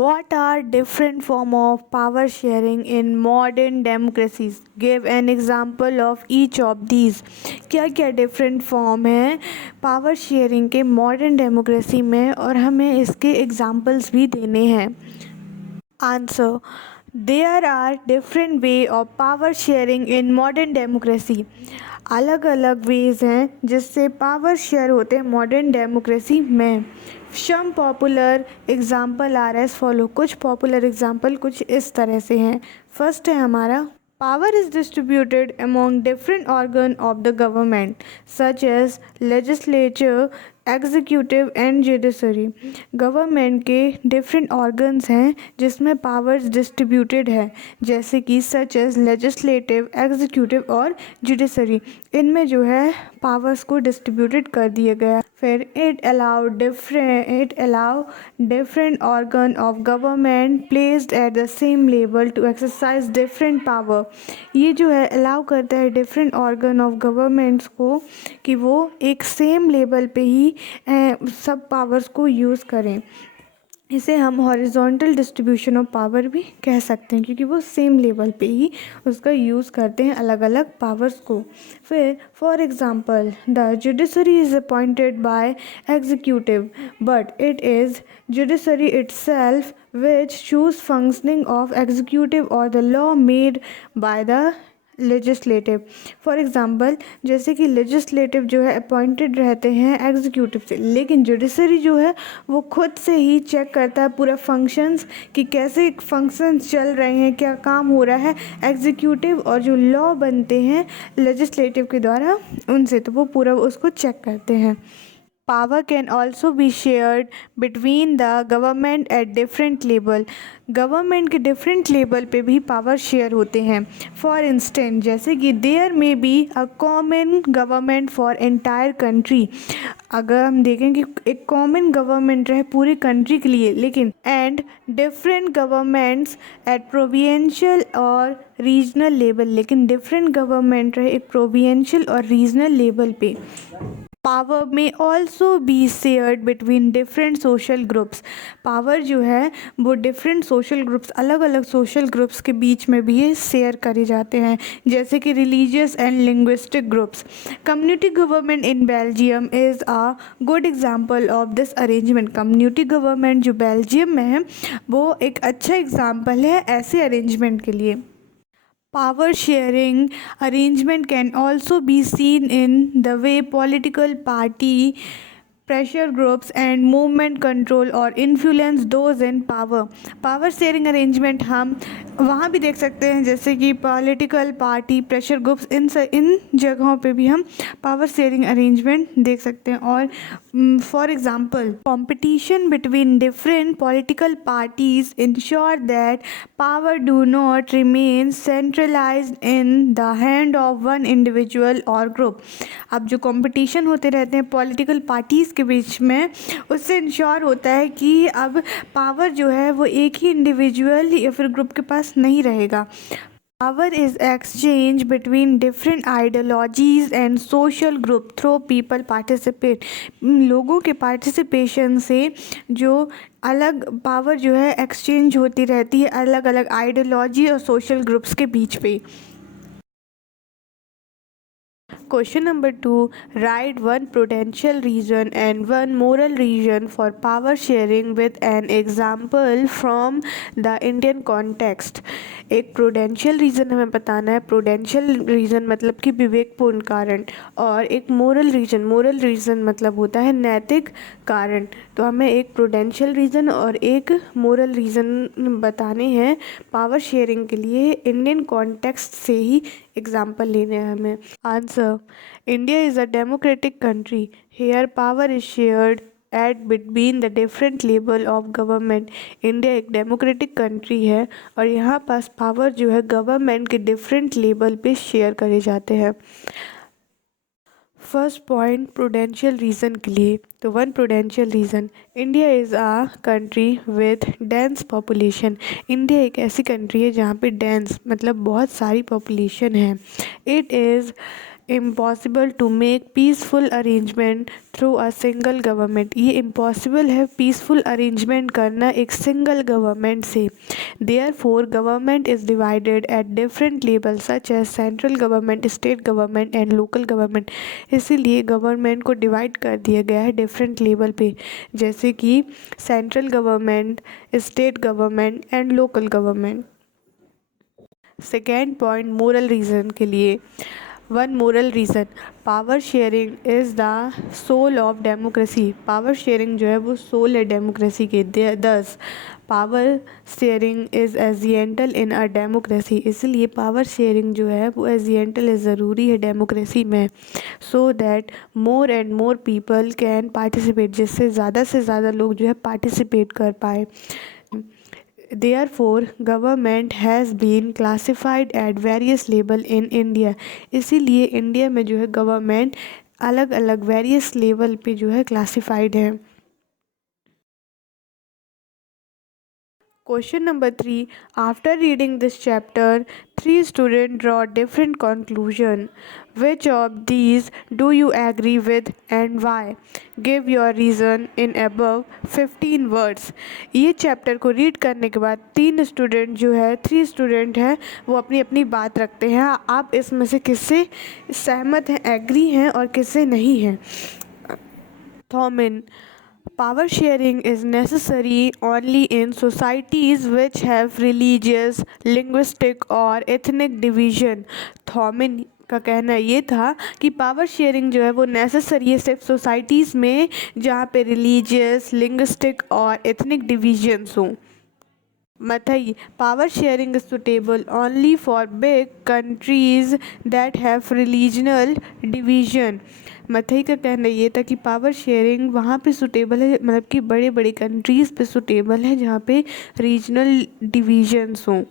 What are different form of power sharing in modern democracies? Give an example of each of these. क्या क्या different form है power sharing के modern democracy में और हमें इसके एग्जाम्पल्स भी देने हैं. Answer. There are different way of power sharing in modern democracy. अलग अलग वेज हैं जिससे पावर शेयर होते हैं मॉडर्न डेमोक्रेसी में. Some popular example are as follow. कुछ पॉपुलर एग्जाम्पल कुछ इस तरह से हैं. फर्स्ट है हमारा power is distributed among different organ of the government such as legislature, executive and judiciary. Government के डिफरेंट ऑर्गन्स हैं जिसमें पावर्स डिस्ट्रीब्यूटेड है जैसे कि सच एज लेजिस्लेटिव, एग्जीक्यूटिव और जुडिशरी. इनमें जो है पावर्स को डिस्ट्रीब्यूटेड कर दिया गया. फिर it allow different organ of government placed at the same level to exercise different power. ये जो है अलाउ करता है डिफरेंट ऑर्गन ऑफ गवर्नमेंट्स को कि वो एक सेम लेवल पे ही सब पावर्स को यूज़ करें. इसे हम हॉरिजॉन्टल डिस्ट्रीब्यूशन ऑफ पावर भी कह सकते हैं क्योंकि वो सेम लेवल पे ही उसका यूज़ करते हैं अलग अलग पावर्स को. फिर for example the judiciary is appointed by executive but it is judiciary itself which choose functioning of executive और the law made by the legislative. For example जैसे कि लेजिस्लेटिव जो है अपॉइंटेड रहते हैं एग्जीक्यूटिव से, लेकिन जुडिशरी जो है वो खुद से ही चेक करता है पूरा फंक्शंस कि कैसे फंक्शंस चल रहे हैं, क्या काम हो रहा है एग्जीक्यूटिव और जो लॉ बनते हैं लेजिस्लेटिव के द्वारा उनसे, तो वो पूरा उसको चेक करते हैं. Power can also be shared between the government at different level. Government के डिफरेंट लेवल पे भी पावर शेयर होते हैं. फॉर इंस्टेंट जैसे कि there may be a common government for entire country. अगर हम देखें कि एक कॉमन गवर्नमेंट रहे पूरी कंट्री के लिए, लेकिन and different governments eight provincial और रीजनल लेवल, लेकिन डिफरेंट गवर्नमेंट रहे एक प्रोविंशियल और रीजनल लेवल पे. पावर में also be shared between different social groups. Power जो है वो डिफरेंट सोशल ग्रुप्स, अलग अलग सोशल ग्रुप्स के बीच में भी शेयर करे जाते हैं जैसे कि religious and linguistic groups. Community government in Belgium is a good example of this arrangement. Community government जो बेल्जियम में है वो एक अच्छा एग्जांपल है ऐसे अरेंजमेंट के लिए. Power sharing arrangement can also be seen in the way political party pressure groups and movement control or influence those in power. Power sharing arrangement हम वहाँ भी देख सकते हैं जैसे कि पॉलिटिकल पार्टी, प्रेशर ग्रुप्स, इन जगहों पे भी हम पावर शेयरिंग अरेंजमेंट देख सकते हैं. और for example competition between different political parties ensure that power do not remain centralised in the hand of one individual और ग्रुप. अब जो कंपटीशन होते रहते हैं पॉलिटिकल पार्टीज़ के बीच में, उससे इंश्योर होता है कि अब पावर जो है वो एक ही इंडिविजुअल या फिर ग्रुप के पास नहीं रहेगा. Power is exchange between different ideologies and social group through people participate. लोगों के पार्टिसिपेशन से जो अलग पावर जो है एक्सचेंज होती रहती है अलग अलग आइडियोलॉजी और सोशल ग्रुप्स के बीच पे. Question number 2. Write one prudential reason and one moral reason for power sharing with an example from the Indian context. एक प्रूडेंशियल रीज़न हमें बताना है. प्रूडेंशियल रीज़न मतलब कि विवेकपूर्ण कारण, और एक मोरल रीज़न मतलब होता है नैतिक कारण. तो हमें एक प्रूडेंशियल रीज़न और एक मोरल रीज़न बताने हैं पावर शेयरिंग के लिए. इंडियन कॉन्टेक्स्ट से ही एग्जाम्पल लेने हैं हमें. Answer. India is a democratic country. Here power is shared at between the different level of government. India एक डेमोक्रेटिक कंट्री है और यहाँ पास पावर जो है गवर्नमेंट के डिफरेंट लेवल पे शेयर करे जाते हैं. फर्स्ट पॉइंट प्रूडेंशियल रीज़न के लिए. तो one prudential reason, India is a country with dense population. India एक ऐसी कंट्री है जहाँ पे डेंस मतलब बहुत सारी पॉपुलेशन है. It is impossible to make peaceful arrangement through a single government, ये इम्पॉसिबल है पीसफुल अरेंजमेंट करना एक सिंगल गवर्नमेंट से। Therefore government is divided at different level such as central government, state government and local government, इसीलिए government को divide कर दिया गया है डिफरेंट लेवल पे, जैसे कि central government, state government and local government. Second point moral reason के लिए, one moral reason, power sharing is the soul of democracy, power sharing जो है वो सोल है डेमोक्रेसी के। Thus power sharing is essential in a democracy, इसलिए power sharing जो है वो एजेंटल है, ज़रूरी है डेमोक्रेसी में, so that more and more people can participate, जिससे से ज़्यादा लोग जो है पार्टिसिपेट कर पाए। Therefore, government has been classified at various level in India, इसीलिए इंडिया में जो है गवर्नमेंट अलग अलग वेरियस लेवल पे जो है क्लासिफाइड है। Question number 3. After reading this chapter, 3 students draw different conclusion. Which of these do you agree with and why? Give your reason in above 15 words. ये चैप्टर को रीड करने के बाद 3 स्टूडेंट जो है 3 स्टूडेंट हैं वो अपनी अपनी बात रखते हैं। आप इसमें से किससे सहमत हैं, एग्री हैं और किससे नहीं हैं। थॉमन, power sharing is necessary only in societies which have religious, linguistic और ethnic division. थॉमन का कहना ये था कि पावर शेयरिंग जो है वो नेसेसरी है सिर्फ सोसाइटीज़ में जहाँ पे रिलीजियस, लिंग्विस्टिक और एथनिक डिविजन्स हों। Mathai, power sharing is suitable only for big countries that have regional division. Mathai का कहना ये था कि पावर शेयरिंग वहाँ पे सुटेबल है, मतलब कि बड़े बड़े कंट्रीज़ पे सुटेबल है जहाँ पे रीजनल डिविजन्स हों।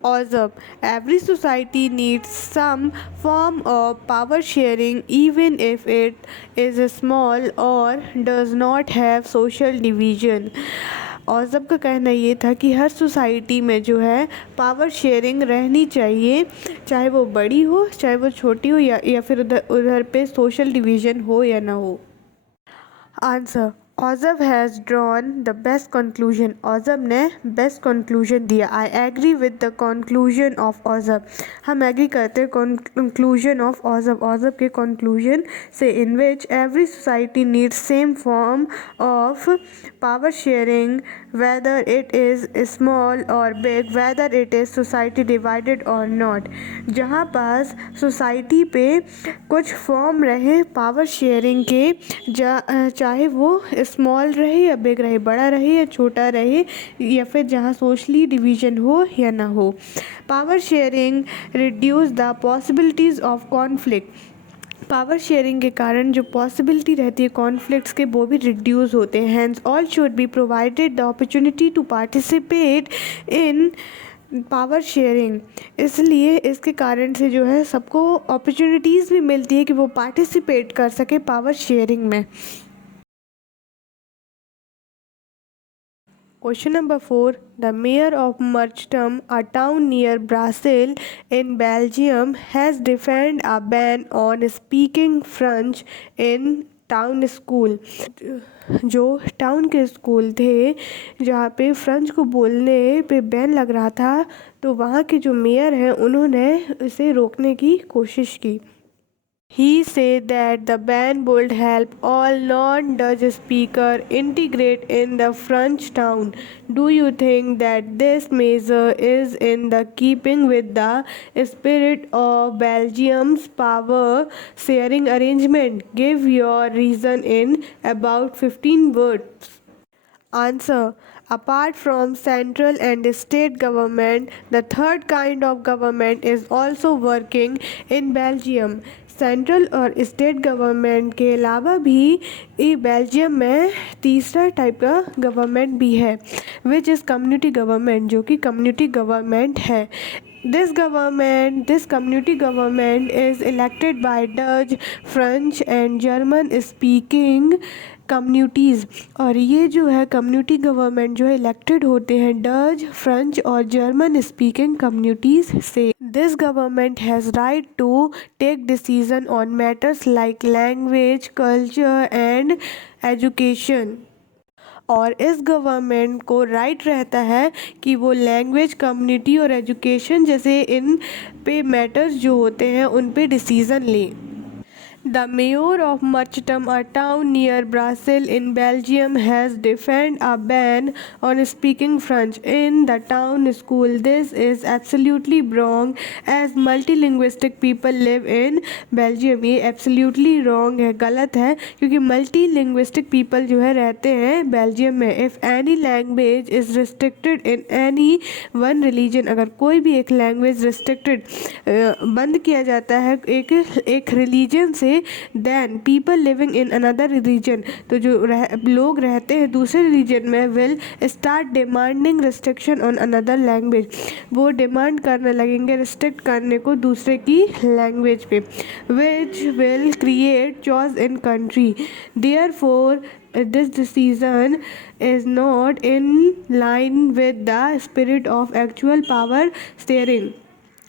Awesome. Every society needs some form of power sharing even if it is small or does not have social division. औज़ब का कहना ये था कि हर सोसाइटी में जो है पावर शेयरिंग रहनी चाहिए, चाहे वो बड़ी हो चाहे वो छोटी हो या फिर उधर पे सोशल डिवीज़न हो या ना हो। आंसर, औज़ब has drawn the best conclusion, औज़ब ने बेस्ट कंक्लूजन दिया। I agree with the conclusion of औज़ब, हम एग्री करते हैं कंक्लूजन ऑफ औज़ब, औज़ब के कंक्लूजन से, in which every society needs same form of power sharing whether it is small और big, whether it is society divided और not, जहाँ पास सोसाइटी पे कुछ फॉर्म रहे पावर शेयरिंग के, चाहे वो स्मॉल रहे या बिग रहे, बड़ा रहे या छोटा रहे, या फिर जहाँ सोशली डिवीजन हो या ना हो। Power sharing reduce the possibilities of conflict, power sharing के कारण जो पॉसिबिलिटी रहती है कॉन्फ्लिक्ट्स के वो भी रिड्यूस होते हैं। Hence all should be provided the opportunity to participate in power sharing, इसलिए इसके कारण से जो है सबको अपॉर्चुनिटीज़ भी मिलती है कि वो पार्टिसिपेट कर सके पावर शेयरिंग में। Question number 4. The mayor of Marchtum, a town near Brussels in Belgium, has defined a ban on speaking French in town school, जो टाउन के स्कूल थे जहाँ पे फ्रेंच को बोलने पे बैन लग रहा था, तो वहाँ के जो मेयर हैं उन्होंने इसे रोकने की कोशिश की। He said that the ban would help all non-Dutch speakers integrate in the French town. Do you think that this measure is in the keeping with the spirit of Belgium's power sharing arrangement? Give your reason in about 15 words. Answer. Apart from central and state government, the third kind of government is also working in Belgium. Central और state government के अलावा भी Belgium में तीसरा type का government भी है, which is community government, जो कि कम्युनिटी गवर्नमेंट है। This community government is elected by Dutch, French and German speaking communities, और ये जो है कम्युनिटी गवर्नमेंट जो है इलेक्टेड होते हैं डच, फ्रेंच और जर्मन स्पीकिंग कम्युनिटीज़ से। This government has right to take decision on matters like language, culture and education, और इस गवर्नमेंट को राइट रहता है कि वो लैंग्वेज, कम्युनिटी और एजुकेशन जैसे इन पे मैटर्स जो होते हैं उन पे डिसीज़न लें। The mayor of Marchtam, a town near Brussels in Belgium, has defined a ban on speaking French in the town school. This is absolutely wrong as multilinguistic people live in Belgium. ये absolutely wrong है, गलत है, क्योंकि multilinguistic people जो है रहते हैं Belgium में। If any language is restricted in any one religion, अगर कोई भी एक लैंग्वेज रिस्ट्रिक्टेड बंद किया जाता है एक रिलीजन से, then people living in another religion, तो जो लोग रहते हैं दूसरे रिलीजन में, will start demanding restriction on another language, वो डिमांड करने लगेंगे रिस्ट्रिक्ट करने को दूसरे की लैंग्वेज पे, which will create choice in country. Therefore this decision is not in line with the spirit of actual power sharing,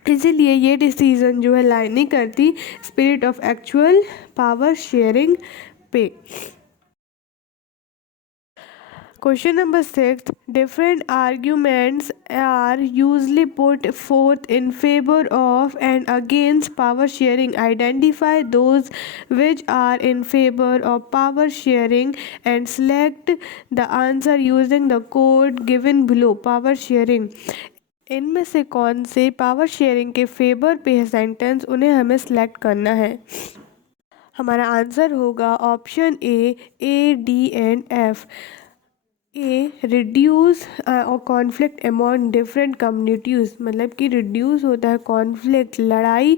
इसीलिए ये डिसीज़न जो है लाइन नहीं करती spirit of actual power sharing पे। Question number 6, different arguments are usually put forth in favour of and against power sharing, identify those which are in favour of power sharing and select the answer using the code given below. Power sharing, इनमें से कौन से power sharing के favour पे है sentence, उन्हें हमें select करना है। हमारा आंसर होगा option A, D and F. A, reduce और कॉन्फ्लिक्ट अमॉन्ग डिफरेंट कम्युनिटीज़, मतलब कि रिड्यूस होता है कॉन्फ्लिक्ट, लड़ाई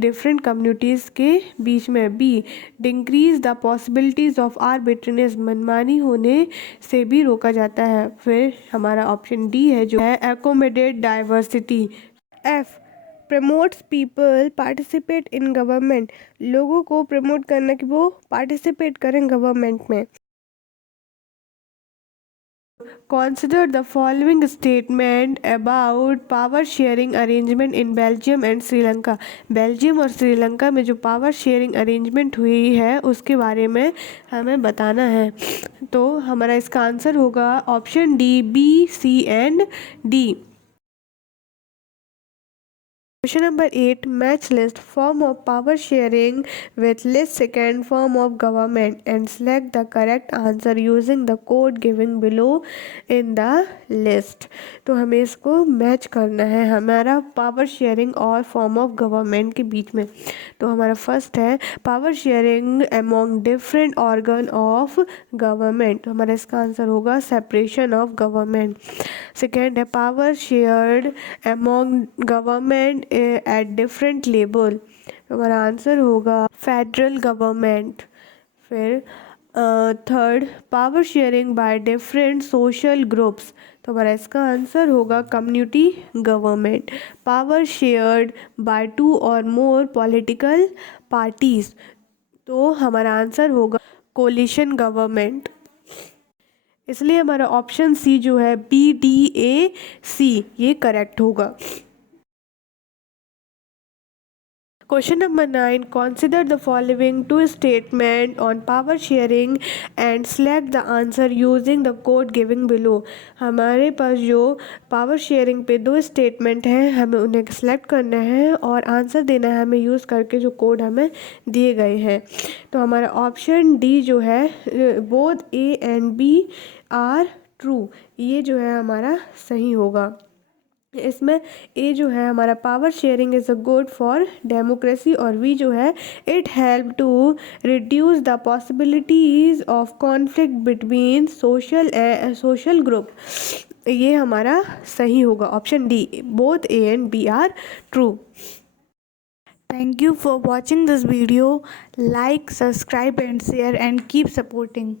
डिफरेंट कम्युनिटीज़ के बीच में। B, decrease the possibilities of arbitrariness, मनमानी होने से भी रोका जाता है। फिर हमारा ऑप्शन डी है जो है accommodate diversity. F, promotes people participate in government, लोगों को प्रमोट करना कि वो पार्टिसिपेट करें गवर्नमेंट में। Consider the following statement about power sharing arrangement in Belgium and Sri Lanka. Belgium और श्रीलंका में जो पावर शेयरिंग अरेंजमेंट हुई है उसके बारे में हमें बताना है। तो हमारा इसका आंसर होगा option D, B, C and D. Question number 8, match list form of power sharing with list second form of government and select the correct answer using the code given below in the list। तो हमें इसको match करना है हमारा power sharing और form of government के बीच में। तो हमारा फर्स्ट है power sharing among different organ of government, तो हमारा इसका आंसर होगा सेपरेशन ऑफ गवर्नमेंट। सेकेंड है power shared among government at different level, तो हमारा आंसर होगा फेडरल गवर्नमेंट। फिर third, power sharing by different social groups, तो हमारा इसका आंसर होगा community government. Power shared by 2 और मोर पॉलिटिकल पार्टीज, तो हमारा आंसर होगा कोलिशन गवर्नमेंट। इसलिए हमारा ऑप्शन सी जो है बी, डी, ए, सी ये करेक्ट होगा। Question number 9, consider the following two statement on power sharing and select the answer using the code given below। हमारे पास जो पावर शेयरिंग पे दो स्टेटमेंट हैं, हमें उन्हें सेलेक्ट करना है और आंसर देना है हमें यूज़ करके जो कोड हमें दिए गए हैं। तो हमारा ऑप्शन डी जो है both A and B are true, ये जो है हमारा सही होगा। इसमें ए जो है हमारा power sharing is a good for democracy, और वी जो है it help to reduce the possibilities of conflict between social group, ये हमारा सही होगा option D, both A and B are true. Thank you for watching this video. Like, subscribe and share and keep supporting.